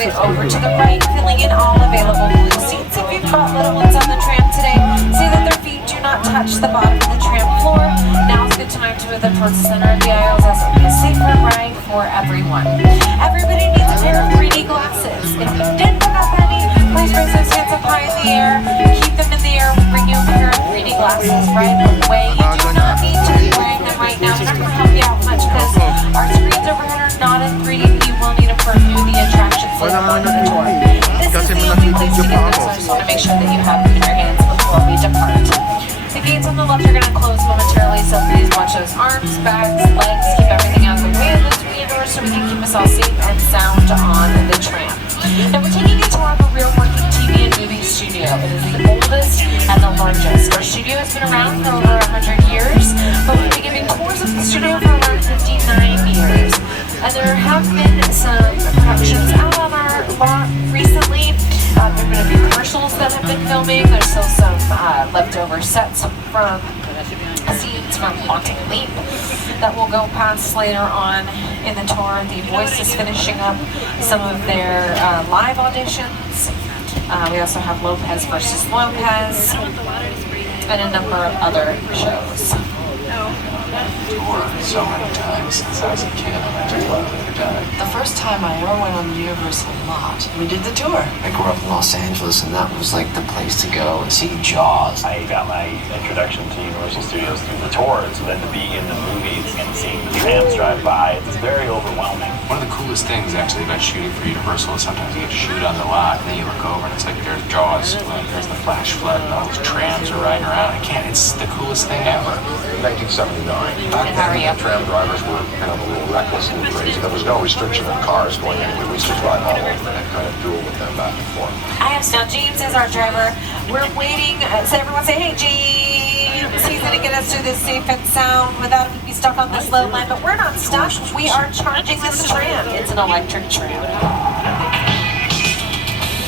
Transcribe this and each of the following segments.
way over to the right, filling in all available blue seats. If you've got little ones on the tram today, see that their feet do not touch the bottom of the tram floor. Now is a good time to move them towards the center of the aisles as it will be a safer ride for everyone. Everybody needs a pair of 3D glasses. If you did pick up any, please raise those hands up high in the air. Keep them in the air. We'll bring you a pair of 3D glasses right away. You do not need to be wearing them right now. They're not going to help you out much because our screens overhead are not in 3D, but you will need them for view the attractions later on in the tour. This is the only place to get them, so I just want to make sure that you have them in your hands before we depart. The gates on the left are going to close momentarily, so please watch those arms, backs, legs, keep everything out of the way of those screen doors so we can keep us all safe and sound on the tram. Now we're taking a tour of a real working TV and movie studio. It is the oldest and the largest. Our studio has been around for over 100 years, but we've been giving tours of the studio for around 59 years. And there have been some productions out on our lot recently. There have been a few commercials that have been filming. There's still some leftover sets from scenes from Haunting Leap that will go past later on in the tour. The Voice is finishing up some of their live auditions. We also have Lopez versus Lopez and a number of other shows. Toured so many times since I was a kid, and I just love that you've done it. The first time I ever went on the Universal lot, we did the tour. I grew up in Los Angeles, and that was like the place to go and see Jaws. I got my introduction to Universal Studios through the tours, and then to be in the movies and seeing the trams drive by, it's very overwhelming. One of the coolest things actually about shooting for Universal is sometimes you get to shoot on the lot, and then you look over and it's like there's Jaws, like there's the flash flood, and all those trams are riding around. It's the coolest thing ever. 1979. Back then, tram drivers were kind of a little reckless, a little crazy. There was no restriction of cars going anywhere. We used to drive all over and kind of duel with them back and forth. I have now James is our driver. We're waiting. So everyone say, hey, James. He's going to get us through this safe and sound without him to be stuck on this low line. But we're not stuck. We are charging this tram. It's an electric tram.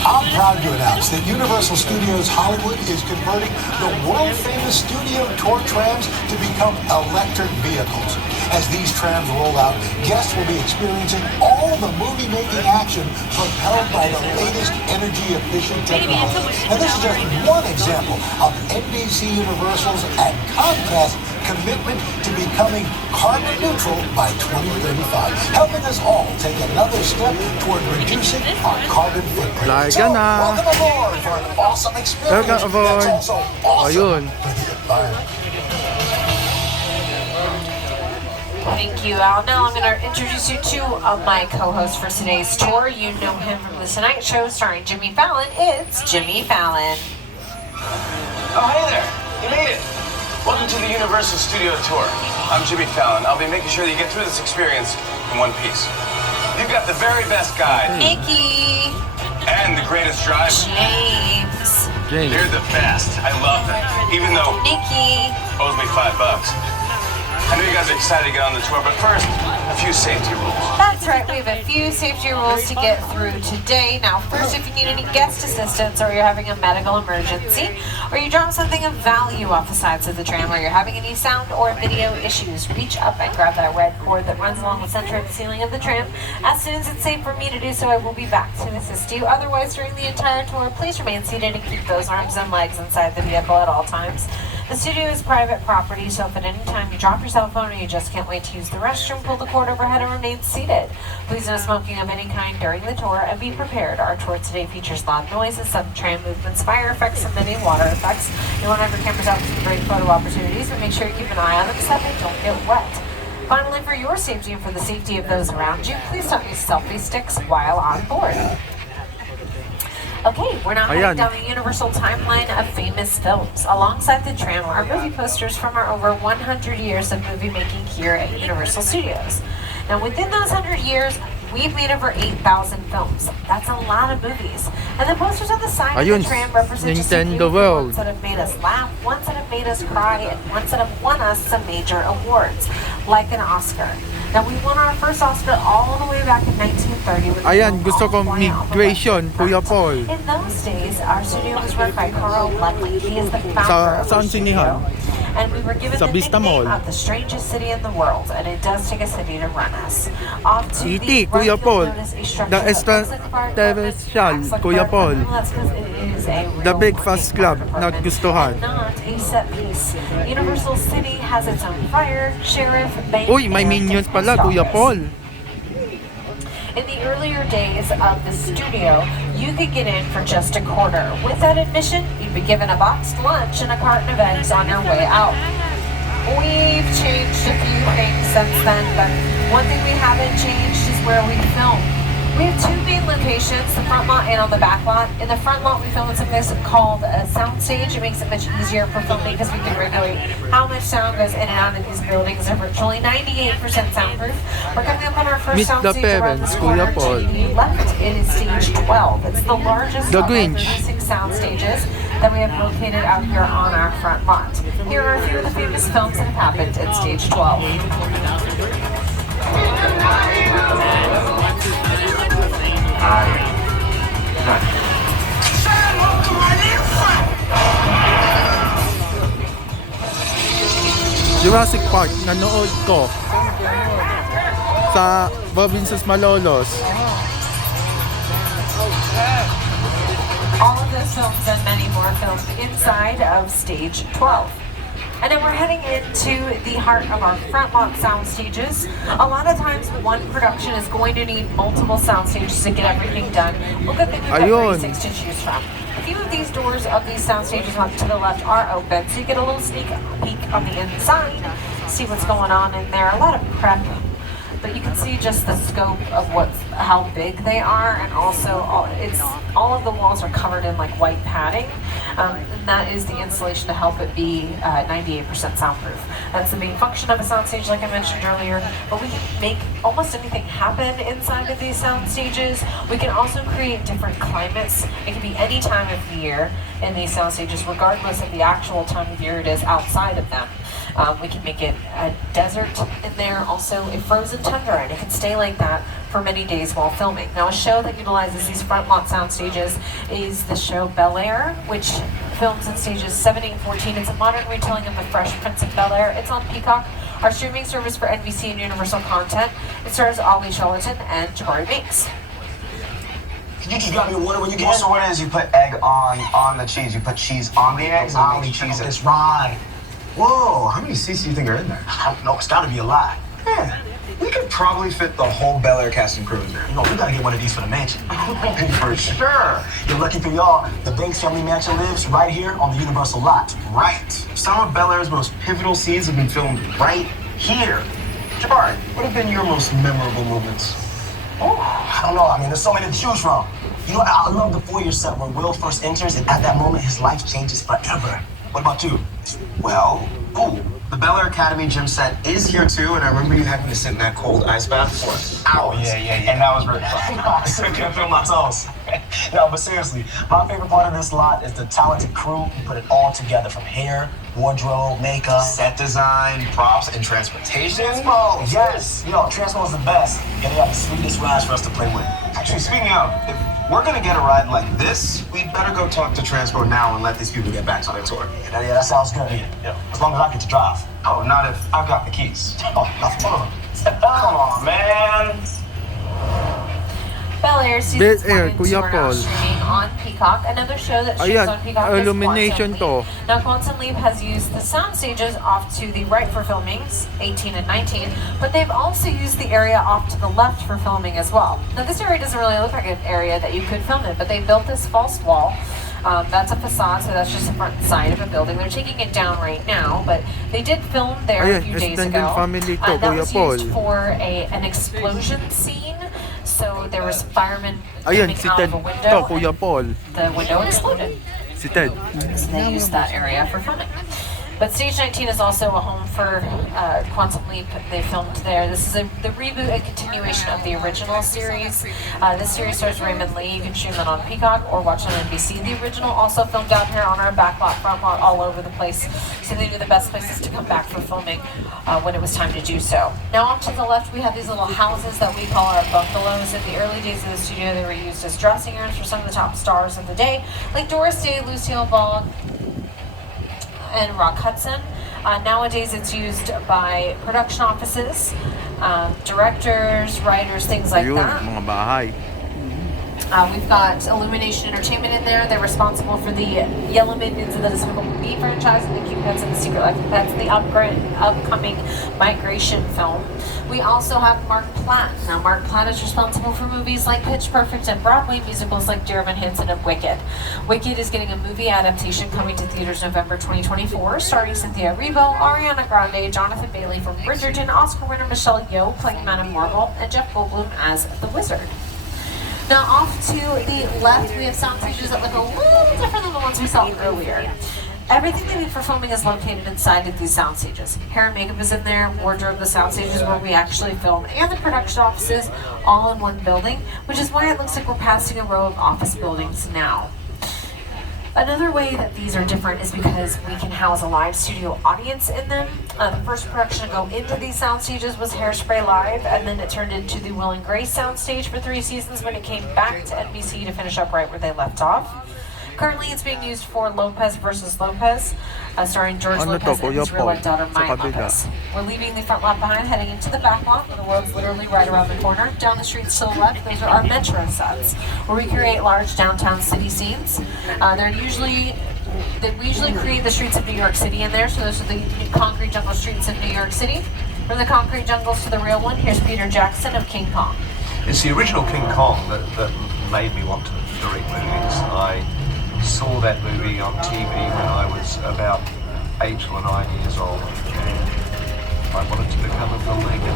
I'm proud to announce that Universal Studios Hollywood is converting the world-famous studio tour trams to become electric vehicles. As these trams roll out, guests will be experiencing all the movie-making action propelled by the latest energy-efficient technology. And this is just one example of NBC Universal's and Comcast's commitment to becoming carbon neutral by 2035, helping us all take another step toward reducing our carbon footprint. So, welcome aboard for an awesome experience that's also awesome for the environment. Thank you, Al. Now I'm going to introduce you to my co-host for today's tour. You know him from The Tonight Show starring Jimmy Fallon. It's Jimmy Fallon. Oh, hey there. You made it. Welcome to the Universal Studio Tour. I'm Jimmy Fallon. I'll be making sure that you get through this experience in one piece. You've got the very best guide. Nikki. And the greatest driver. James. You're the best. I love that. Even though Nikki owes me $5. I know you guys are excited to get on the tour, but first, a few safety rules. That's right, we have a few safety rules to get through today. Now, first, if you need any guest assistance or you're having a medical emergency, or you drop something of value off the sides of the tram, or you're having any sound or video issues, reach up and grab that red cord that runs along the center of the ceiling of the tram. As soon as it's safe for me to do so, I will be back to assist you. Otherwise, during the entire tour, please remain seated and keep those arms and legs inside the vehicle at all times. The studio is private property, so if at any time you drop your cell phone or you just can't wait to use the restroom, pull the cord overhead and remain seated. Please no smoking of any kind during the tour, and be prepared. Our tour today features loud noises, sudden tram movements, fire effects, and many water effects. You won't have your cameras out for some great photo opportunities, but make sure you keep an eye on them so that they don't get wet. Finally, for your safety and for the safety of those around you, please don't use selfie sticks while on board. Okay, we're now heading down the Universal timeline of famous films. Alongside the tram are movie posters from our over 100 years of movie making here at Universal Studios. Now, within those 100 years, we've made over 8,000 films. That's a lot of movies. And the posters on the side of the tram represent just a few ones that have made us laugh, ones that have made us cry, and ones that have won us some major awards, like an Oscar. Now, we won our first Oscar all the way back in 1930 with gusto kong Migration, Kuya Paul. In those days, our studio was run by Carl Ludwig. He is the founder of the studio. And we were given Sa the Vista nickname Mall. of the strangest city in the world, and it does take a city to run us. Off to City, the right, Kuya you'll Paul. notice a structure The that looks like a fire department, Extraterrestrial, acts like Kuya fire Paul. department. Well, that's 'cause it is a real The Breakfast working Club, fire department nagustuhan. and not a set piece. Universal City has its own fire, sheriff, bank, Uy, may and minions pala, post Kuya office. Paul. In the earlier days of the studio, you could get in for just a quarter. With that admission, you'd be given a boxed lunch and a carton of eggs on your way out. We've changed a few things since then, but one thing we haven't changed is where we film. We have two main locations, the front lot and on the back lot. In the front lot, we film in something that's called a soundstage. It makes it much easier for filming because we can regulate how much sound goes in and out of these buildings. They're virtually 98% soundproof. We're coming up on our first Meet the soundstage around parents, this corner Kuya Paul. to the left. It is stage 12. It's the largest The of our Grinch. 36 sound stages that we have located out here on our front lot. Here are a few of the famous films that have happened at stage 12. Jurassic Park, nanood ko. Sa Provinces Malolos. All of those films and many more filmed inside of stage 12. And then we're heading into the heart of our front lot sound stages. A lot of times one production is going to need multiple sound stages to get everything done. Well, good thing we've got Ayun. 36 to choose from. A few of these doors of these sound stages on to the left are open, so you get a little sneak peek on the inside, see what's going on in there. A lot of prep, but you can see just the scope of how big they are, and also all of the walls are covered in like white padding, and that is the insulation to help it be 98% soundproof. That's the main function of a soundstage, like I mentioned earlier. But we can make almost anything happen inside of these sound stages. We can also create different climates. It can be any time of the year in these sound stages, regardless of the actual time of year it is outside of them. We can make it a desert in there, also a frozen tundra, and it can stay like that for many days while filming. Now, a show that utilizes these front lot sound stages is the show Bel Air, which films in stages 7, 8, and 14. It's a modern retelling of the Fresh Prince of Bel Air. It's on Peacock, our streaming service for NBC and Universal content. It stars Ollie Charlton and Jabari Banks. You just got me water when you get. So what it is, you put egg on the cheese. You put cheese on the eggs and make cheese. That's right. Whoa, how many seats do you think are in there? I don't know, it's gotta be a lot. Yeah, we could probably fit the whole Bel Air cast and crew in there. You know, we gotta get one of these for the mansion. For sure. You're lucky for y'all, the Banks family mansion lives right here on the Universal lot. Right. Some of Bel Air's most pivotal scenes have been filmed right here. Jabari, what have been your most memorable moments? Oh, I don't know. I mean, there's so many to choose from. You know, I love the foyer set where Will first enters, and at that moment, his life changes forever. What about you? Well, the Bel Air Academy gym set is here too, and I remember you having to sit in that cold ice bath for hours. Oh, yeah. And that was really fun. I still can't feel my toes. No, but seriously, my favorite part of this lot is the talented crew who put it all together, from hair, wardrobe, makeup, set design, props, and transportation. Transpo, yes. Yo, Transpo is the best. Yeah, they have the sweetest rides for us to play with. Actually, speaking of, if we're gonna get a ride like this, we'd better go talk to Transpo now and let these people get back to their tour. Yeah, that sounds good. Yeah. As long as I get to drive. Oh, not if I've got the keys. Oh, come on, man. Bel Air Bel seasons Air, 1 and 2 Kuya are now Paul. streaming on Peacock. Another show that streams Ayan, on Peacock is Illumination Quantum to. Leap. Now, Quantum Leap has used the sound stages off to the right for filmings, 18 and 19, but they've also used the area off to the left for filming as well. Now, this area doesn't really look like an area that you could film in, but they built this false wall. That's a facade, so that's just the front side of a building. They're taking it down right now, but they did film there a Ayan, few days extended ago. family to, That Kuya was Paul. used for an explosion scene. So there was firemen Ayun, coming si out Ted of a to, window, Kuya and Paul. the window exploded. Si Ted. So they used that area for filming. But Stage 19 is also a home for Quantum Leap. They filmed there. This is the reboot and continuation of the original series. This series stars Raymond Lee. You can stream that on Peacock or watch it on NBC. The original also filmed out here on our back lot, front lot, all over the place. So they knew the best places to come back for filming when it was time to do so. Now off to the left, we have these little houses that we call our bungalows. In the early days of the studio, they were used as dressing rooms for some of the top stars of the day, like Doris Day, Lucille Ball, and Rock Hudson. Nowadays it's used by production offices, directors, writers, things like Yun, that. mga bahay. We've got Illumination Entertainment in there. They're responsible for the Yellow Minions of the Despicable Me franchise, and the Cute Pets and the Secret Life of Pets, and the upcoming Migration film. We also have Mark Platt. Now, Mark Platt is responsible for movies like Pitch Perfect and Broadway musicals like Dear Evan Hansen and Wicked. Wicked is getting a movie adaptation coming to theaters November 2024, starring Cynthia Erivo, Ariana Grande, Jonathan Bailey from Bridgerton, Oscar winner Michelle Yeoh playing Madame Marvel, and Jeff Goldblum as the Wizard. Now off to the left, we have sound stages that look a little different than the ones we saw earlier. Everything they need for filming is located inside of these sound stages. Hair and makeup is in there, wardrobe, the sound stages where we actually film, and the production offices all in one building, which is why it looks like we're passing a row of office buildings now. Another way that these are different is because we can house a live studio audience in them. The first production to go into these sound stages was Hairspray Live, and then it turned into the Will and Grace soundstage for 3 seasons when it came back to NBC to finish up right where they left off. Currently, it's being used for Lopez vs. Lopez, starring George Lopez and his real-life daughter, Maya Lopez. We're leaving the front lot behind, heading into the back lot, where the world's literally right around the corner. Down the street to the left, those are our Metro sets, where we create large downtown city scenes. We usually create the streets of New York City in there, so those are the concrete jungle streets of New York City. From the concrete jungles to the real one, here's Peter Jackson of King Kong. It's the original King Kong that made me want to direct movies. I saw that movie on TV when I was about 8 or 9 years old, and I wanted to become a filmmaker.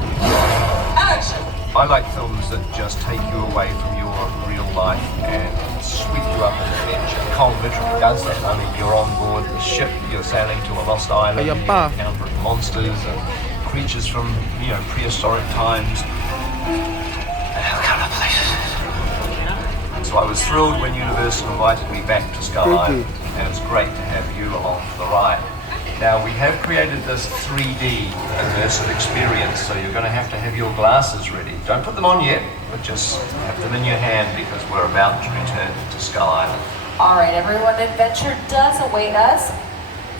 I like films that just take you away from your real life and sweep you up an adventure. Kong literally does that. I mean, you're on board the ship, you're sailing to a lost island, you're encountering monsters and creatures from, prehistoric times. And how kind of places. So I was thrilled when Universal invited me back to Skull Island, and it's great to have you along for the ride. Now, we have created this 3D immersive experience, so you're going to have your glasses ready. Don't put them on yet, but just have them in your hand because we're about to return to Skull Island. All right, everyone, adventure does await us,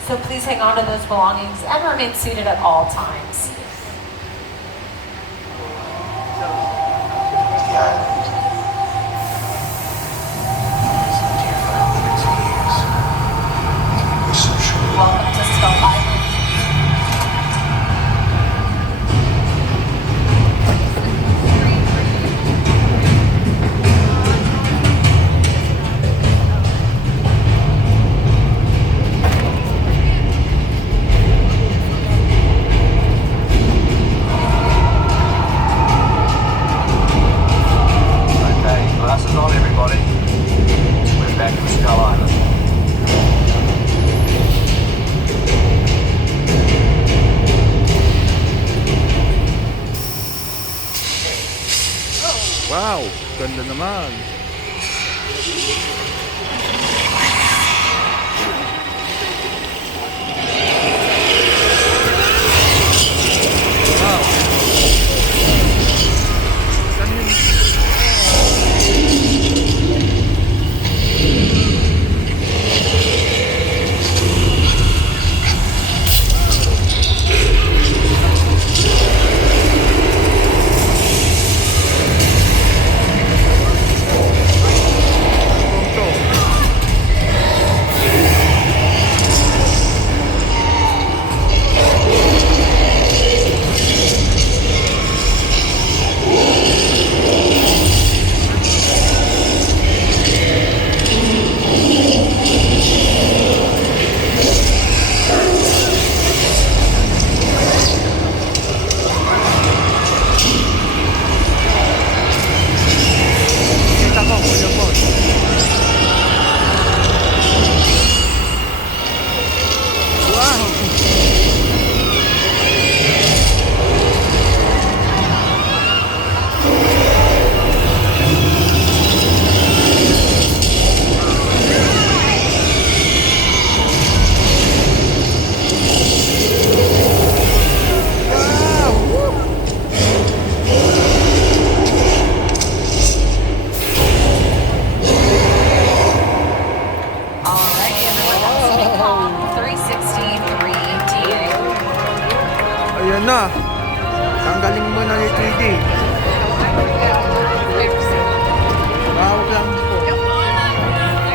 so please hang on to those belongings and remain seated at all times. Welcome to Skull Island. Okay, glasses on, everybody. We're back to Skull Island. Wow, ganda naman. Wow. Ayan na. Tanggalin mo na yung 3D. Wow lang po.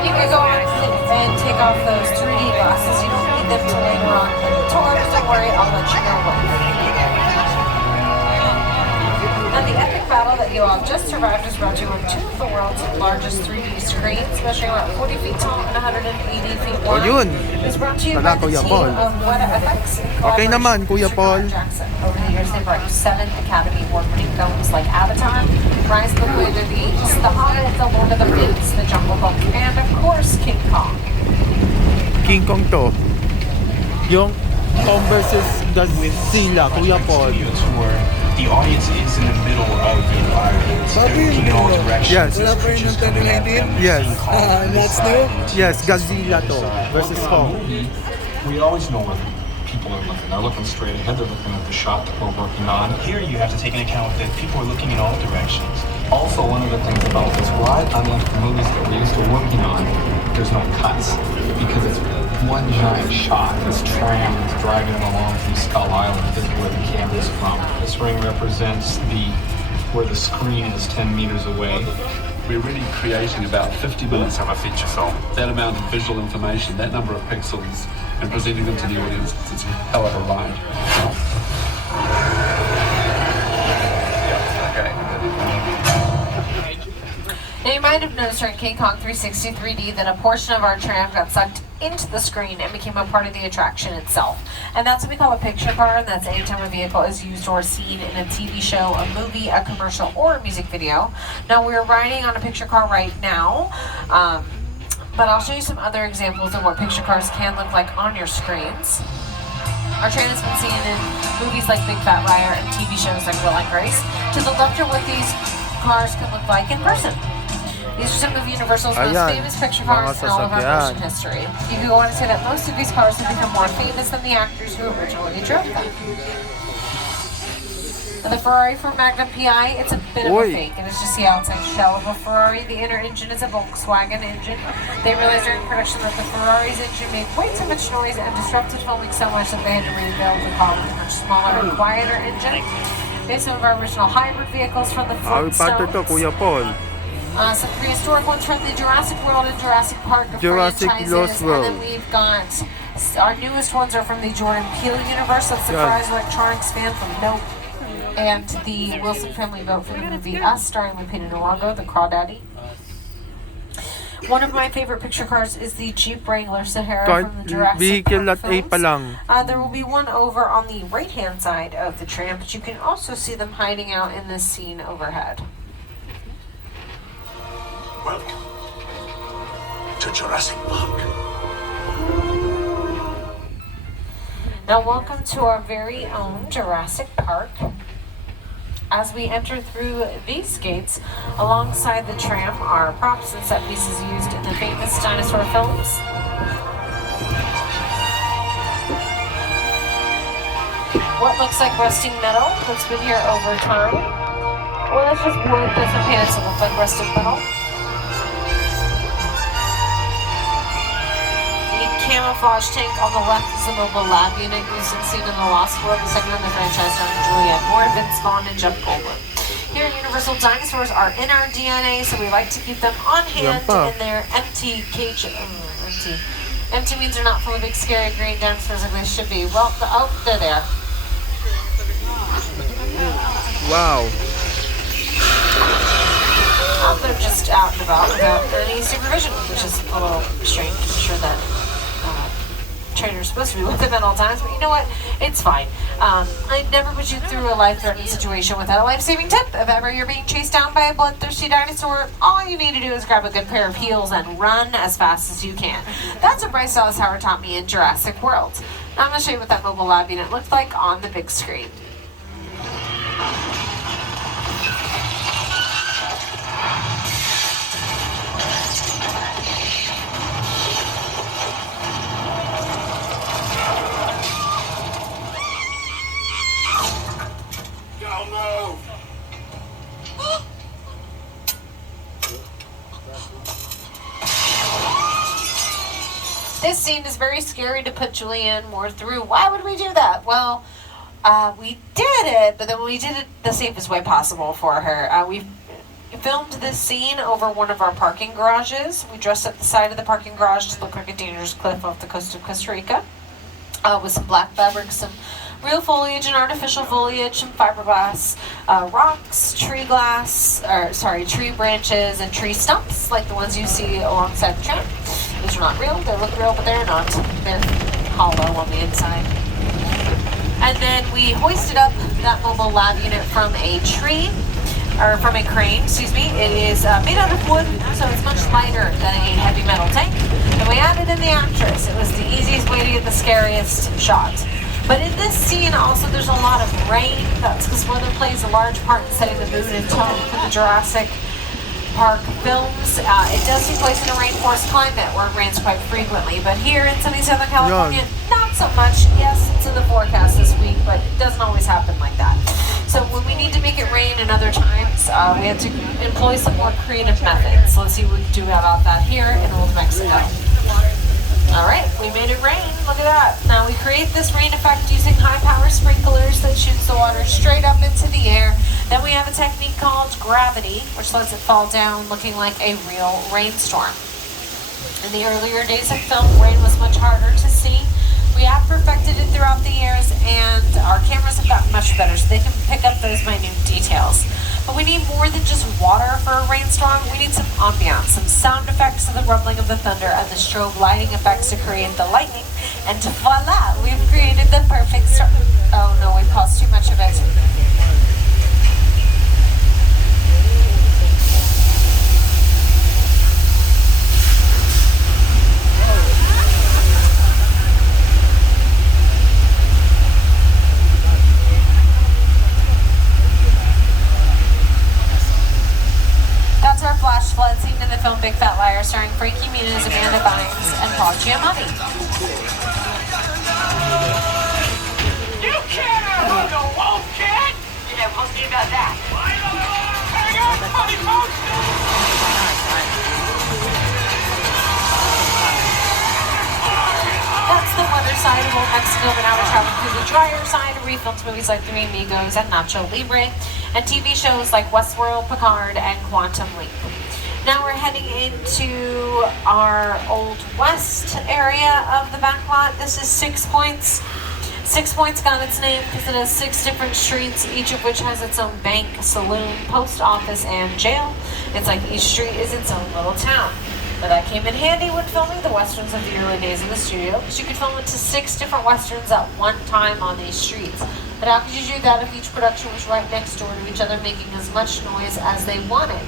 You can go on and take off those 3D glasses. You don't need them till later on. Don't worry, I'll let you know what. And the epic battle that you all just survived is brought to you on two of the world's largest 3D screens, measuring about 40 feet tall and 180 feet wide. yun. It's brought to you by the Kuya team Paul. of Weta FX. Okay naman, Kuya Paul. Jackson. Over the years, they brought you 7 Academy Award-winning films like Avatar, Rise of the Planet of the Apes, The Hobbit, The Lord of the Rings, The Jungle Book, and of course, King Kong. King Kong to. Yung Kong versus Godzilla, Kuya Paul. Where the audience is in the middle of the environment. They're looking in all directions. Yes. There's creatures coming at them. Yes. That's new? Yes, Godzilla to versus Kong. We always know where people are looking. They're looking straight ahead. They're looking at the shot that we're working on. Here you have to take into account that people are looking in all directions. Also, one of the things about this ride, unlike the movies that we're used to working on, there's no cuts because it's one giant shot. This tram is driving along through Skull Island. This is where the camera's from. This ring represents where the screen is 10 meters away. We're really creating about 50 minutes of a feature film. That amount of visual information, that number of pixels, and presenting them to the audience, it's a hell of a ride. Now, you might have noticed during King Kong 360 3D that a portion of our tram got sucked into the screen and became a part of the attraction itself. And that's what we call a picture car, and that's anytime a vehicle is used or seen in a TV show, a movie, a commercial, or a music video. Now, we're riding on a picture car right now, but I'll show you some other examples of what picture cars can look like on your screens. Our train has been seen in movies like Big Fat Liar and TV shows like Will and Grace. To the left are what these cars can look like in person. These are some of Universal's most famous picture cars in all of our motion history. You could go on to say that most of these cars have become more famous than the actors who originally drove them. And the Ferrari from Magnum PI, it's a bit of a fake, and it's just the outside shell of a Ferrari. The inner engine is a Volkswagen engine. They realized during production that the Ferrari's engine made way too much noise and disrupted filming so much that they had to rebuild the car with a much smaller and quieter engine. They have some of our original hybrid vehicles from the Flintstones. Kuya Paul. Some prehistoric ones from the Jurassic World and Jurassic Park franchises, and then we've got our newest ones are from the Jordan Peele universe. That's the Fry's Electronics fan from Nope, and the Wilson family vote for the movie Us, starring Lupita Nyong'o, the Crawdaddy. One of my favorite picture cars is the Jeep Wrangler Sahara from the Jurassic Park films. There will be one over on the right-hand side of the tram, but you can also see them hiding out in this scene overhead. Welcome to Jurassic Park. Now, welcome to our very own Jurassic Park. As we enter through these gates, alongside the tram are props and set pieces used in the famous dinosaur films. What looks like rusting metal that's been here over time. Well, that's just wood that's been painted to look like rusted metal. Camouflage tank on the left is a mobile lab unit used and seen in The Lost World, the second in the franchise starring Julianne Moore, Vince Vaughn, and Jeff Goldblum. Here at Universal, dinosaurs are in our DNA, so we like to keep them on hand in their empty cage. Empty. Empty means they're not full of big, scary green dinosaurs like they should be. Well, they're there. Wow. They're just out and about without any supervision, which is a little strange. I'm sure that trainer's supposed to be with them at all times, but you know what? It's fine. I'd never put you through a life-threatening situation without a life-saving tip. If ever you're being chased down by a bloodthirsty dinosaur, all you need to do is grab a good pair of heels and run as fast as you can. That's what Bryce Dallas Howard taught me in Jurassic World. Now I'm going to show you what that mobile lab unit looked like on the big screen. This scene is very scary to put Julianne Moore through. Why would we do that? Well, We did it, but then we did it the safest way possible for her. We filmed this scene over one of our parking garages. We dressed up the side of the parking garage to look like a dangerous cliff off the coast of Costa Rica, with some black fabric, some real foliage and artificial foliage, some fiberglass, rocks, tree branches, and tree stumps, like the ones you see alongside the tram. Those are not real. They look real, but they're not. They're hollow on the inside. And then we hoisted up that mobile lab unit from a crane, excuse me. It is made out of wood, so it's much lighter than a heavy metal tank. And we added in the actress. It was the easiest way to get the scariest shot. But in this scene also there's a lot of rain. That's because weather plays a large part in setting the mood and tone for the Jurassic Park films. It does take place in a rainforest climate where it rains quite frequently, but here in sunny Southern California, not so much. Yes, it's in the forecast this week, but it doesn't always happen like that. So when we need to make it rain in other times, we have to employ some more creative methods. So let's see what we can do about that here in Old Mexico. All right, we made it rain. Look at that. Now we create this rain effect using high-power sprinklers that shoots the water straight up into the air. Then we have a technique called gravity, which lets it fall down looking like a real rainstorm. In the earlier days of film, rain was much harder to see. We have perfected it throughout the years, and our cameras have gotten much better, so they can pick up those minute details. But we need more than just water for a rainstorm. We need some ambiance, some sound effects of the rumbling of the thunder, and the strobe lighting effects to create the lightning. And voila, we've created the perfect storm. Oh no, we paused too much of it. That's our flash flood scene in the film Big Fat Liar, starring Frankie Muniz, Amanda Bynes, and Paul Giamatti. You can't outrun the wolf, kid! Yeah, we'll see about that. Hang on, funny folks! That's the weather side of Old Mexico, but now we're traveling through the drier side to refilm movies like Three Amigos and Nacho Libre, and TV shows like Westworld, Picard, and Quantum Leap. Now we're heading into our Old West area of the backlot. This is 6 Points. 6 Points got its name because it has 6 different streets, each of which has its own bank, saloon, post office, and jail. It's like each street is its own little town. But that came in handy when filming the westerns of the early days of the studio, because you could film into 6 different westerns at one time on these streets. But how could you do that if each production was right next door to each other, making as much noise as they wanted?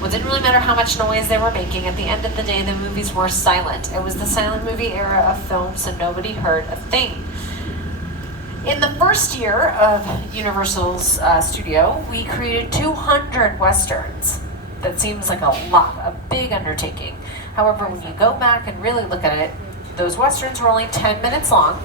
Well, it didn't really matter how much noise they were making. At the end of the day, the movies were silent. It was the silent movie era of film, so nobody heard a thing. In the first year of Universal's studio, we created 200 westerns. That seems like a lot, a big undertaking. However, when you go back and really look at it, those westerns were only 10 minutes long,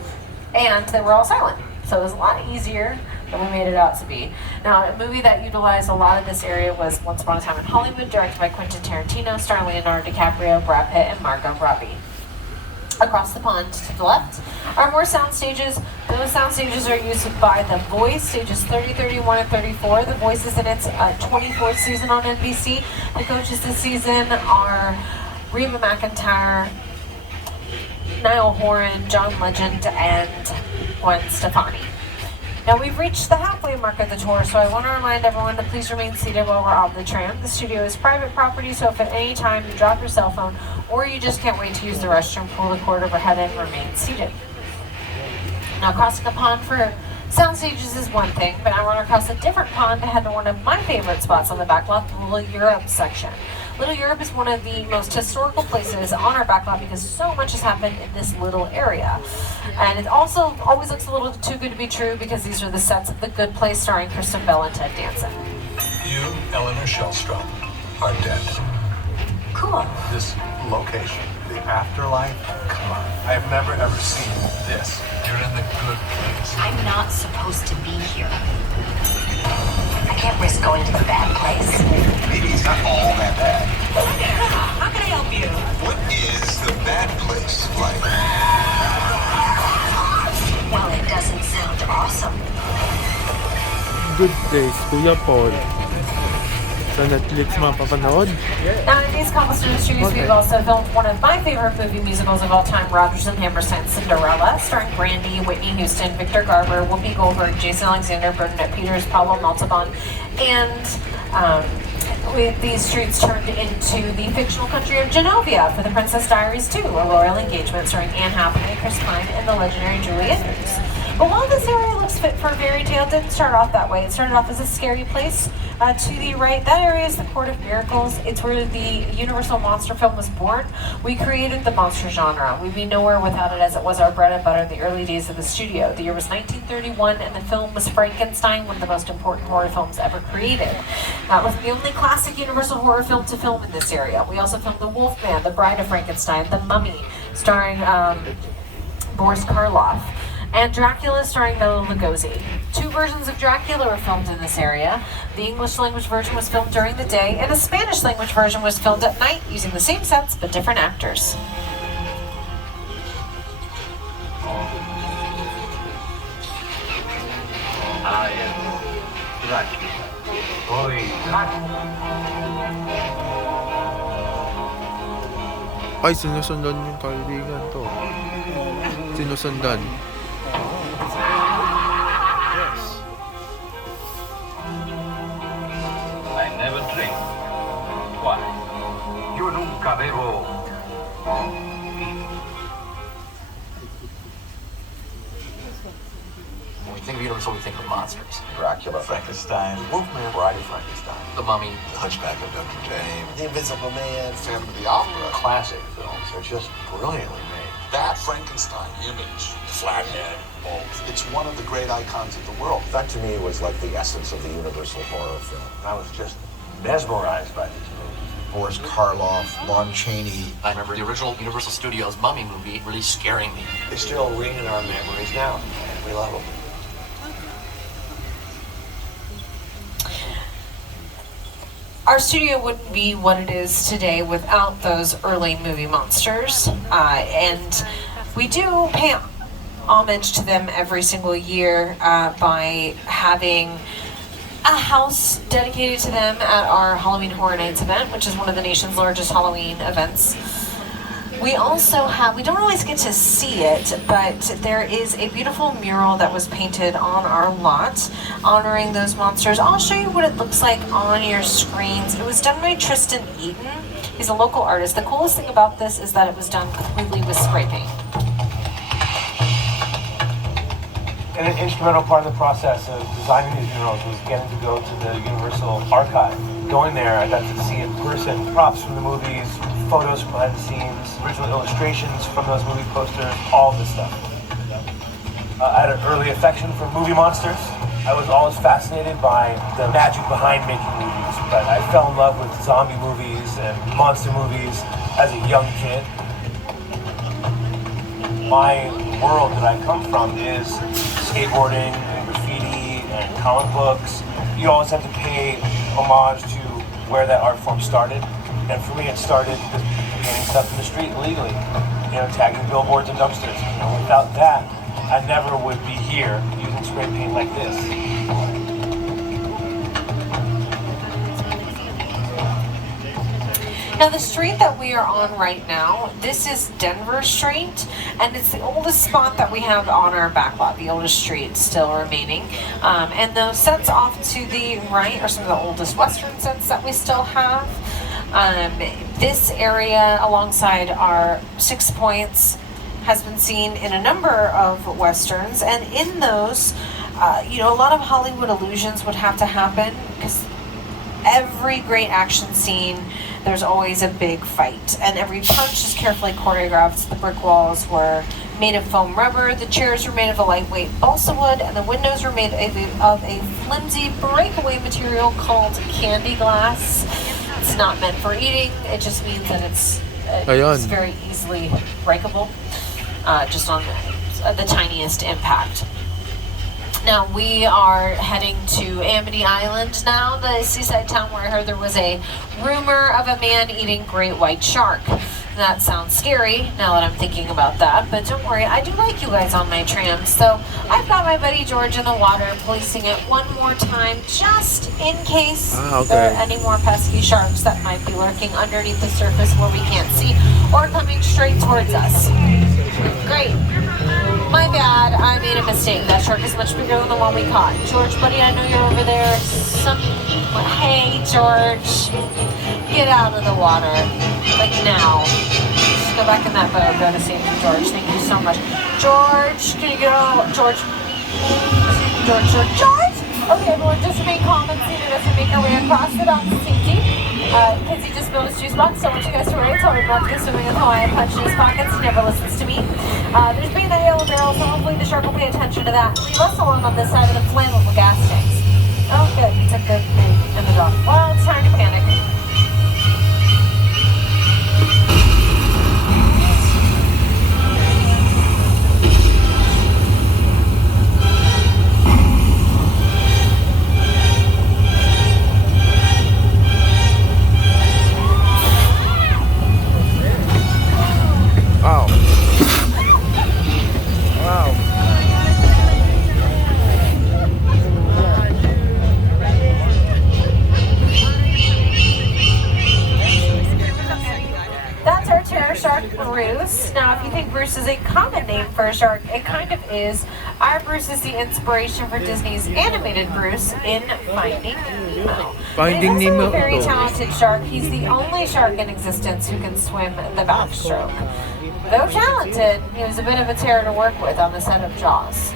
and they were all silent. So it was a lot easier than we made it out to be. Now, a movie that utilized a lot of this area was Once Upon a Time in Hollywood, directed by Quentin Tarantino, starring Leonardo DiCaprio, Brad Pitt, and Margot Robbie. Across the pond to the left are more sound stages. Those sound stages are used by The Voice, stages 30, 31, and 34. The Voice is in its 24th season on NBC. The coaches this season are Reba McEntire, Niall Horan, John Legend, and Gwen Stefani. Now we've reached the halfway mark of the tour, so I want to remind everyone to please remain seated while we're on the tram. The studio is private property, so if at any time you drop your cell phone or you just can't wait to use the restroom, pull the cord overhead and remain seated. Now crossing a pond for sound stages is one thing, but I want to cross a different pond to head to one of my favorite spots on the backlot, the Little Europe section. Little Europe is one of the most historical places on our backlot because so much has happened in this little area. And it also always looks a little too good to be true because these are the sets of The Good Place starring Kristen Bell and Ted Danson. You, Eleanor Shellstrom, are dead. Cool. This location, the afterlife, come on. I have never ever seen this. You're in the good place. I'm not supposed to be here. I can't risk going to the bad place. Maybe it's not all that bad. How can I help you? What is the bad place like? Well, it doesn't sound awesome. Good Place, Kuya Paul. Sa Netflix mapapanood. Now, in these Comic Industries, Okay. we've also filmed one of my favorite movie musicals of all time, Rodgers and Hammerstein's Cinderella, starring Brandy, Whitney Houston, Victor Garber, Whoopi Goldberg, Jason Alexander, Bernadette Peters, Pablo Montalban, and with these streets turned into the fictional country of Genovia for The Princess Diaries 2, a royal engagement starring Anne Hathaway, Chris Pine, and the legendary Julie Andrews. But while this area looks fit for a fairy tale, it didn't start off that way. It started off as a scary place. To the right, that area is the Court of Miracles. It's where the Universal monster film was born. We created the monster genre. We'd be nowhere without it, as it was our bread and butter in the early days of the studio. The year was 1931, and the film was Frankenstein, one of the most important horror films ever created. That was the only classic Universal horror film to film in this area. We also filmed The Wolfman, The Bride of Frankenstein, The Mummy, starring Boris Karloff, and Dracula starring Bela Lugosi. 2 versions of Dracula were filmed in this area. The English language version was filmed during the day, and the Spanish language version was filmed at night using the same sets but different actors. I am Dracula. Ay, sinusundan yung kaibigan to. Sinusundan. I never drink. Why? Yo nunca bebo. When we think of Universal, we think of monsters. Dracula, Frankenstein. Wolfman, Bride of Frankenstein, The Mummy, The Hunchback of Notre Dame, The Invisible Man, Phantom of the Opera. Classic films are just brilliantly made. That Frankenstein image, flathead, it's one of the great icons of the world. That to me was like the essence of the Universal horror film. I was just mesmerized by these movies. Boris Karloff, Lon Chaney. I remember the original Universal Studios Mummy movie really scaring me. They still ring in our memories now, and we love them. Our studio wouldn't be what it is today without those early movie monsters, and we do pay homage to them every single year by having a house dedicated to them at our Halloween Horror Nights event, which is one of the nation's largest Halloween events. We also have, we don't always get to see it, but there is a beautiful mural that was painted on our lot honoring those monsters. I'll show you what it looks like on your screens. It was done by Tristan Eaton. He's a local artist. The coolest thing about this is that it was done completely with spray paint. And an instrumental part of the process of designing these murals was getting to go to the Universal Archive. Going there, I got to see in person props from the movies, photos from behind the scenes, original illustrations from those movie posters, all this stuff. I had an early affection for movie monsters. I was always fascinated by the magic behind making movies, but I fell in love with zombie movies and monster movies as a young kid. My world that I come from is skateboarding and graffiti and comic books. You always have to pay homage to where that art form started. And for me, it started with getting stuff in the street illegally, tagging billboards and dumpsters. Without that, I never would be here using spray paint like this. Now the street that we are on right now, this is Denver Street, and it's the oldest spot that we have on our backlot, the oldest street still remaining. And those sets off to the right are some of the oldest Western sets that we still have. This area alongside our 6 Points has been seen in a number of Westerns, and in those, a lot of Hollywood illusions would have to happen because every great action scene, there's always a big fight, and every punch is carefully choreographed. The brick walls were made of foam rubber, the chairs were made of a lightweight balsa wood, and the windows were made of a flimsy breakaway material called candy glass. It's not meant for eating, it just means that it's very easily breakable, just on the tiniest impact. Now we are heading to Amity Island now, the seaside town where I heard there was a rumor of a man eating great white shark. that sounds scary now that I'm thinking about that, but don't worry, I do like you guys on my tram. So I've got my buddy George in the water, policing it one more time, just in case there are any more pesky sharks that might be lurking underneath the surface where we can't see, or coming straight towards us. Great. My bad, I made a mistake. That shark is much bigger than the one we caught. George, buddy, I know you're over there. Hey, George. Get out of the water. Like now. Just go back in that boat. Go to safety, George. Thank you so much. George, can you go? George. George? Okay, everyone, just remain calm and see that as we make our way across it on safety. Because he just spilled his juice box, so I want you guys to worry. I told him not to go swimming with Hawaiian Punch in his pockets. He never listens to me. There's been that yellow barrel, so hopefully the shark will pay attention to that. Leave us alone on this side of the flammable gas tanks. Oh, good. He took the bait and the dog. Well, it's time to panic. Wow. Wow. That's our terror shark, Bruce. Now, if you think Bruce is a common name for a shark, it kind of is. Our Bruce is the inspiration for Disney's animated Bruce in Finding Nemo. Finding He's also Nemo. a very talented shark. He's the only shark in existence who can swim the backstroke. Though talented, he was a bit of a terror to work with on the set of Jaws.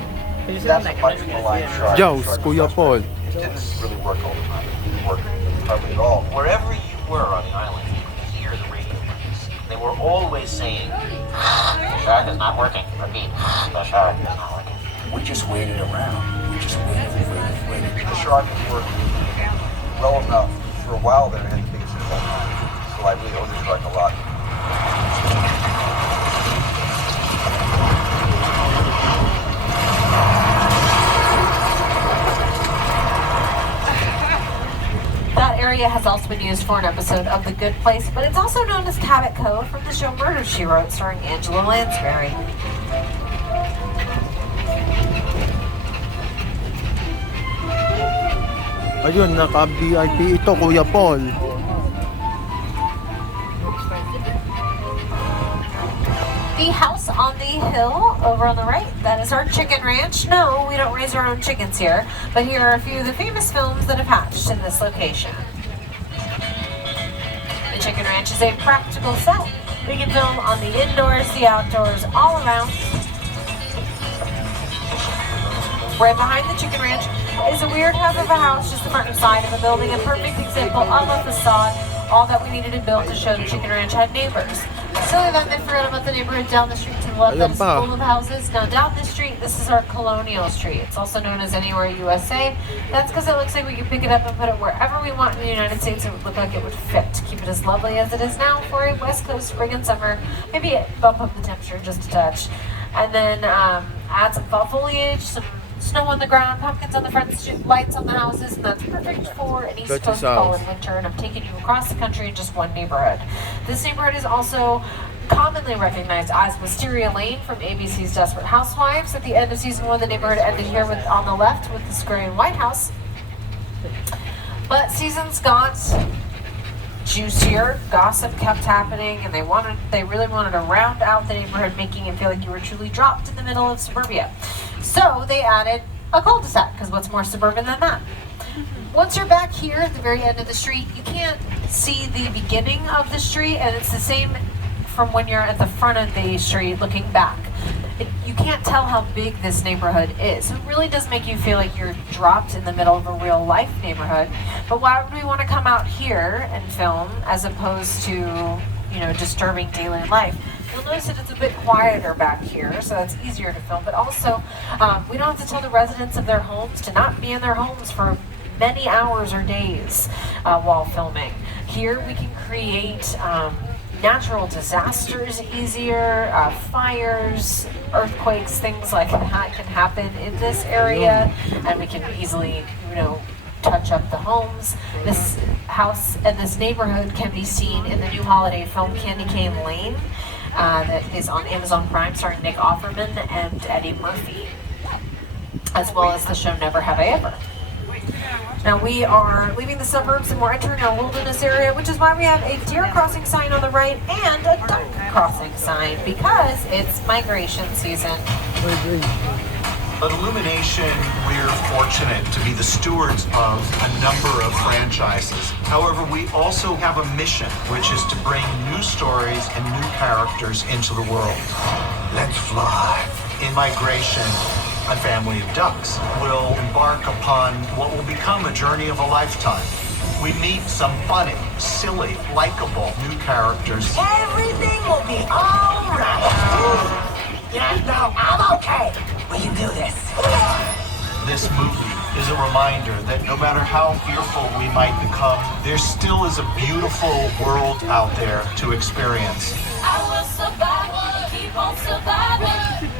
That's a much more like shark. Jaws, Kuya Paul. It didn't really work all the time. It didn't work hardly at all. Wherever you were on the island, you could hear the radio waves. They were always saying, "The shark is not working." Repeat, "The shark is not working." We just waited around. We just waited. The shark had worked well enough for a while there. It had the biggest impact. So I really owe the shark a lot. That area has also been used for an episode of The Good Place, but it's also known as Cabot Cove from the show Murder, She Wrote, starring Angela Lansbury. Ayun, naka-VIP ito, Kuya Paul. The house on the hill over on the right, that is our chicken ranch. No, we don't raise our own chickens here, but here are a few of the famous films that have hatched in this location. The chicken ranch is a practical set. We can film on the indoors, the outdoors, all around. Right behind the chicken ranch is a weird half of a house, just the front and side of a building, a perfect example of a facade, all that we needed to build to show the chicken ranch had neighbors. Silly that they forgot about the neighborhood down the street to the left, that is full of houses. Now down this street, this is our Colonial Street. It's also known as Anywhere USA. That's because it looks like we can pick it up and put it wherever we want in the United States. It would look like it would fit to keep it as lovely as it is now for a West Coast spring and summer. Maybe bump up the temperature just a touch. And then add some fall foliage, some snow on the ground, pumpkins on the front, lights on the houses, and that's perfect for an East Coast fall and winter. And I'm taking you across the country in just one neighborhood. This neighborhood is also commonly recognized as Wisteria Lane from ABC's Desperate Housewives. At the end of season 1, the neighborhood ended here with, on the left, with the Scurry and White House. But seasons got juicier, gossip kept happening, and they really wanted to round out the neighborhood, making it feel like you were truly dropped in the middle of suburbia. So they added a cul-de-sac, because what's more suburban than that? Once you're back here at the very end of the street, you can't see the beginning of the street, and it's the same from when you're at the front of the street looking back. You can't tell how big this neighborhood is. It really does make you feel like you're dropped in the middle of a real life neighborhood. But why would we want to come out here and film as opposed to, you know, disturbing daily life? You'll notice that it's a bit quieter back here, so it's easier to film. But also, we don't have to tell the residents of their homes to not be in their homes for many hours or days while filming. Here we can create natural disasters easier, fires, earthquakes, things like that can happen in this area, and we can easily, you know, touch up the homes. This house and this neighborhood can be seen in the new holiday film Candy Cane Lane that is on Amazon Prime, starring Nick Offerman and Eddie Murphy, as well as the show Never Have I Ever. Now we are leaving the suburbs and we're entering our wilderness area, which is why we have a deer crossing sign on the right and a duck crossing sign, because it's migration season. At Illumination, we're fortunate to be the stewards of a number of franchises. However, we also have a mission, which is to bring new stories and new characters into the world. Let's fly. In Migration, a family of ducks will embark upon what will become a journey of a lifetime. We meet some funny, silly, likable new characters. Everything will be all right. Yeah, no, I'm okay. We can do this. This movie is a reminder that no matter how fearful we might become, there still is a beautiful world out there to experience. I will survive, keep on surviving.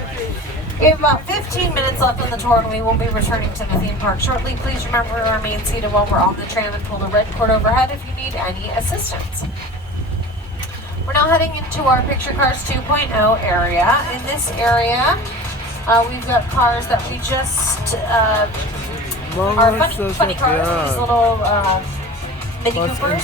We have about 15 minutes left on the tour and we will be returning to the theme park shortly. Please remember to remain seated while we're on the tram and pull the red cord overhead if you need any assistance. We're now heading into our Picture Cars 2.0 area. In this area, we've got cars that we just are funny cars. These little Mini Coopers.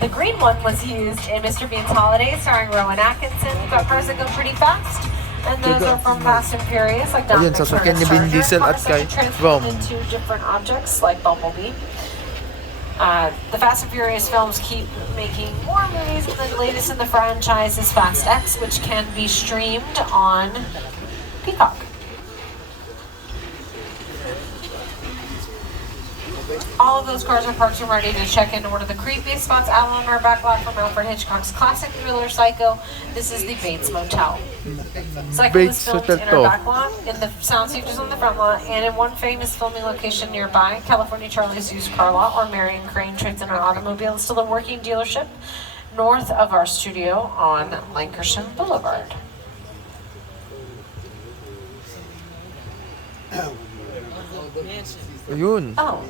The green one was used in Mr. Bean's Holiday, starring Rowan Atkinson. We've got cars that go pretty fast, and those are from Fast and Furious, like Dominic sasakyan ni Vin Diesel at kay Rom. Into different objects like Bumblebee. The Fast and Furious films keep making more movies, and the latest in the franchise is Fast X, which can be streamed on Peacock. All of those cars are parked and ready to check into one of the creepiest spots out on our back lot from Alfred Hitchcock's classic thriller Psycho. This is the Bates Motel. Psycho was filmed in our back lot, in the sound stages on the front lot, and in one famous filming location nearby, California Charlie's used car lot, where Marion Crane trades in her automobile, is still a working dealership north of our studio on Lancashire Boulevard. Ayun. Oh,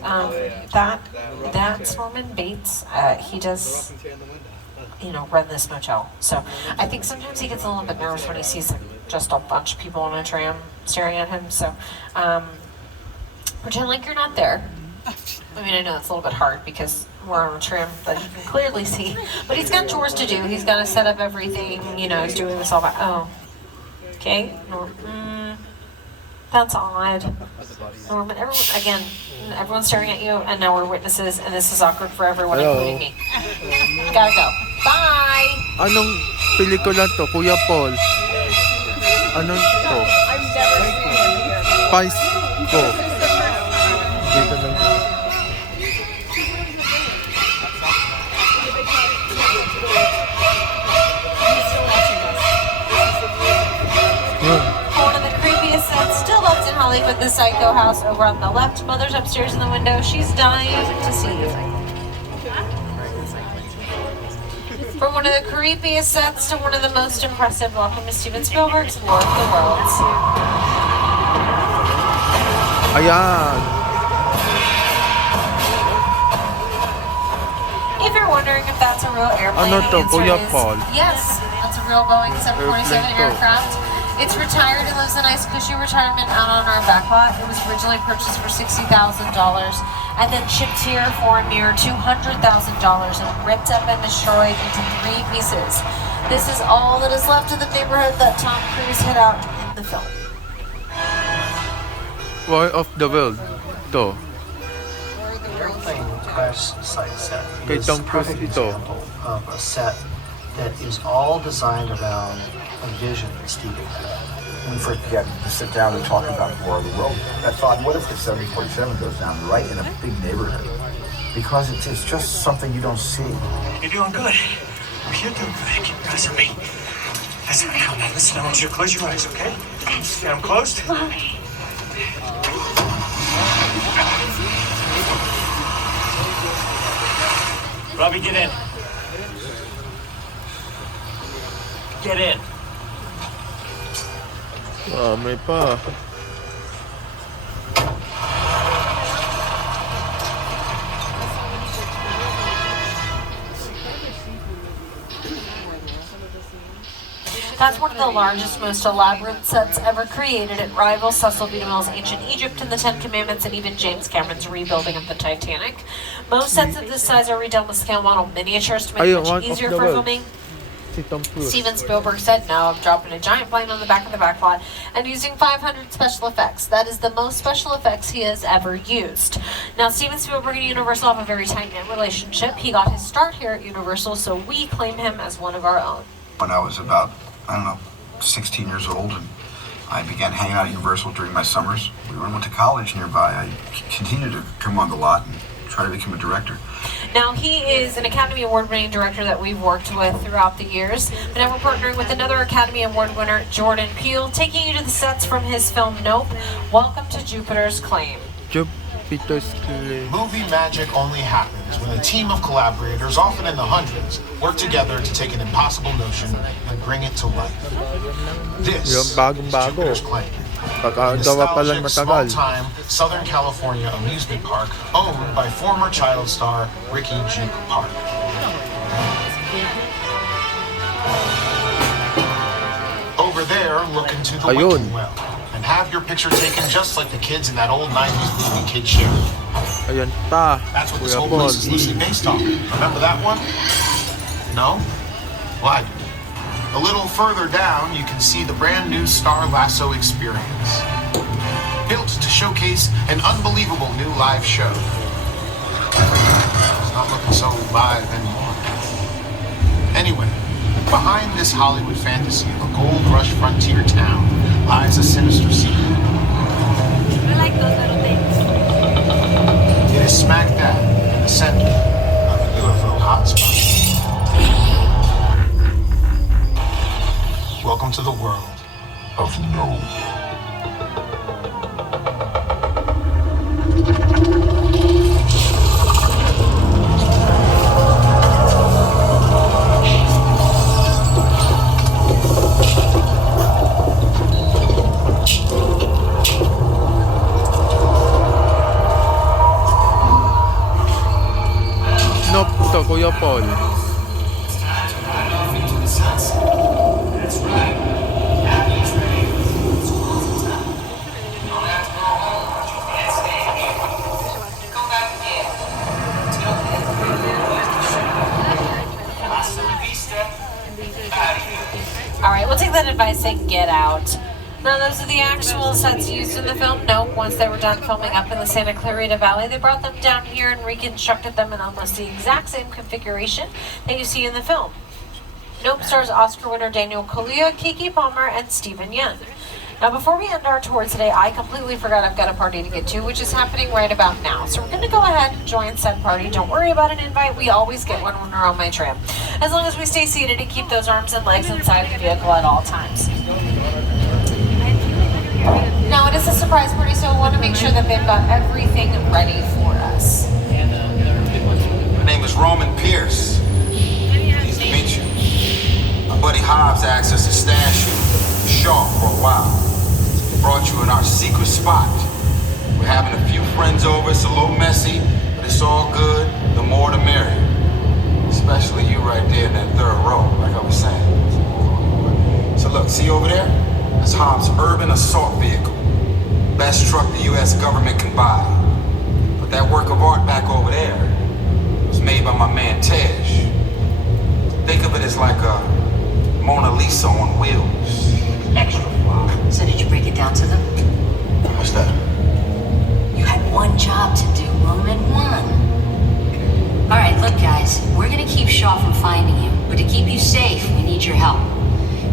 that's Norman Bates. He does, run this motel. So I think sometimes he gets a little bit nervous when he sees just a bunch of people on a tram staring at him. So pretend like you're not there. I mean, I know it's a little bit hard because we're on a tram that you can clearly see. But he's got chores to do. He's got to set up everything. He's doing this all by. Oh, okay. That's odd. Norman, everyone's staring at you, and now we're witnesses, and this is awkward for everyone, including me. Gotta go. Bye! Anong pelikula to, Kuya Paul? Anong to? I've never seen it here. Psycho. Dito lang. One of the creepiest sets still left in Hollywood, the Psycho house over on the left. Mother's upstairs in the window. She's dying to see you. From one of the creepiest sets to one of the most impressive, welcome to Steven Spielberg's War of the Worlds. Ayan. If you're wondering if that's a real airplane, Ano to, the answer Kuya is Paul? yes. That's a real Boeing 747 aircraft. It's retired and lives a nice cushy retirement out on our back lot. It was originally purchased for $60,000 and then shipped here for a mere $200,000 and ripped up and destroyed into 3 pieces. This is all that is left of the neighborhood that Tom Cruise hid out in the film. War of the World. To. The airplane crash site set Kay is Tom a Cruise perfect ito. example of a set that is all designed around a vision that Steven had. When we first began to sit down and talk about War of the World, I thought, what if the 747 goes down right in a big neighborhood? Because it's just something you don't see. You're doing good. You're doing good. Keep your eyes on me. That's right. Now listen, I want you to close your eyes, okay? Get them closed. Robbie, get in. Get in. May pa. That's one of the largest, most elaborate sets ever created. It rivals Cecil B. DeMille's Ancient Egypt and the Ten Commandments, and even James Cameron's rebuilding of the Titanic. Most sets of this size are redone with scale model miniatures to make it much easier for filming. Steven Spielberg said, "No, I'm dropping a giant plane on the back of the backlot and using 500 special effects. That is the most special effects he has ever used." Now, Steven Spielberg and Universal have a very tight-knit relationship. He got his start here at Universal, so we claim him as one of our own. When I was about, 16 years old, and I began hanging out at Universal during my summers. We went to college nearby. I continued to come on the lot and try to become a director. Now, he is an Academy Award-winning director that we've worked with throughout the years. But now we're partnering with another Academy Award winner, Jordan Peele, taking you to the sets from his film Nope. Welcome to Jupiter's Claim. Movie magic only happens when a team of collaborators, often in the hundreds, work together to take an impossible notion and bring it to life. This is Jupiter's Claim. A nostalgic, small-time Southern California amusement park owned by former child star Ricky Juke Park. Over there, look into the wicking well and have your picture taken just like the kids in that old 90s movie Kid Show. That's what this whole place is loosely based on. Remember that one? No? Well, I do. A little further down, you can see the brand new Star Lasso experience. Built to showcase an unbelievable new live show. It's not looking so live anymore. Anyway, behind this Hollywood fantasy of a gold rush frontier town lies a sinister secret. I like those little things. It is smack dab in the center of a UFO hotspot. Welcome to the world of no. Nope, to Kuya Paul. Alright, we'll take that advice and get out. Now, those are the actual sets used in the film. Nope, once they were done filming up in the Santa Clarita Valley, they brought them down here and reconstructed them in almost the exact same configuration that you see in the film. Nope stars Oscar winner Daniel Kaluuya, Keke Palmer, and Steven Yeun. Now, before we end our tour today, I completely forgot I've got a party to get to, which is happening right about now. So we're going to go ahead and join said party. Don't worry about an invite. We always get one when we're on my tram. As long as we stay seated and keep those arms and legs inside the vehicle at all times. Now, it is a surprise party, so I want to make sure that they've got everything ready for us. My name is Roman Pierce. Pleased to meet you. My buddy Hobbs asked us to stash you sharp for a while. Brought you in our secret spot. We're having a few friends over. It's a little messy, but it's all good. The more the merrier. Especially you right there in that third row, like I was saying. So look, see over there? That's Hobbs' urban assault vehicle. Best truck the U.S. government can buy. But that work of art back over there was made by my man Tej. Think of it as like a Mona Lisa on wheels. Extra fly. So did you break it down to them? What's that? You had one job to do, Roman, one. All right, look, guys, we're gonna keep Shaw from finding you, but to keep you safe, we need your help.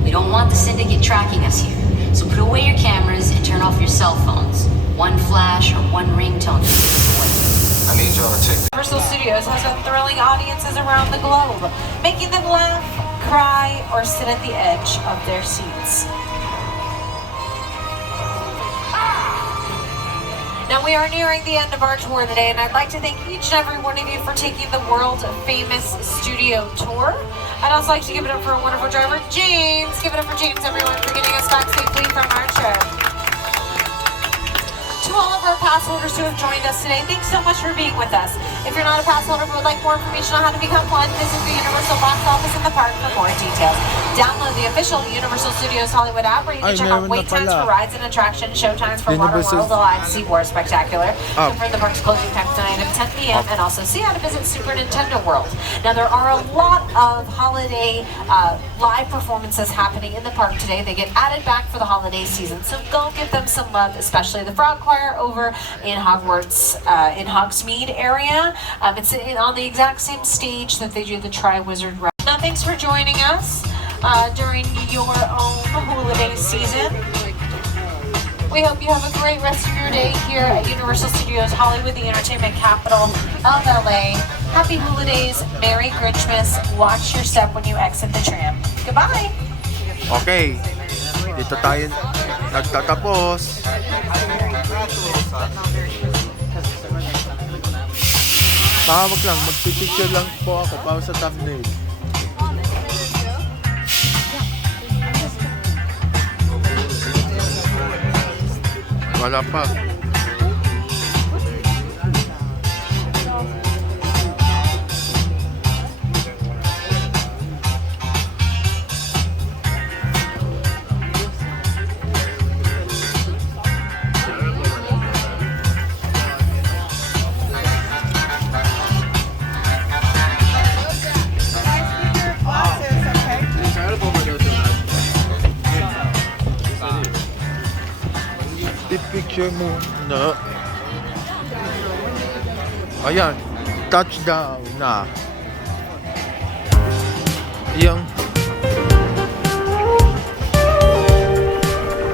We don't want the syndicate tracking us here, so put away your cameras and turn off your cell phones. One flash or one ringtone to keep us away. I need y'all to take Universal Studios has been thrilling audiences around the globe, making them laugh, cry, or sit at the edge of their seats. Now, we are nearing the end of our tour today, and I'd like to thank each and every one of you for taking the world-famous studio tour. I'd also like to give it up for a wonderful driver, James. Give it up for James, everyone, for getting us back safely from our trip. To all of our pass holders who have joined us today, thanks so much for being with us. If you're not a pass holder but would like more information on how to become one, visit the Universal box office in the park for more details. Download the official Universal Studios Hollywood app where you can check out wait times for rides and attractions, show times for Water World Alive, SeaWorld Spectacular, confirm the park's closing time tonight at 10 p.m. and also see how to visit Super Nintendo World. Now there are a lot of holiday live performances happening in the park today. They get added back for the holiday season, so go give them some love, especially the Frog Choir over in Hogwarts, in Hogsmeade area. It's on the exact same stage that they do the Tri-Wizard ride. Now thanks for joining us during your own holiday season. We hope you have a great rest of your day here at Universal Studios Hollywood, the entertainment capital of LA. Happy holidays, Merry Grinchmas, watch your step when you exit the tram. Goodbye! Okay, dito tayo nagtatapos. Wag lang, magpipicture lang po ako para sa thumbnail. Wala pa. Picture mo na. Ayan, touchdown na. Ayan.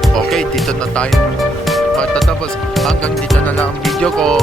Okay, dito na tayo matatapos. Hanggang dito na lang ang video ko.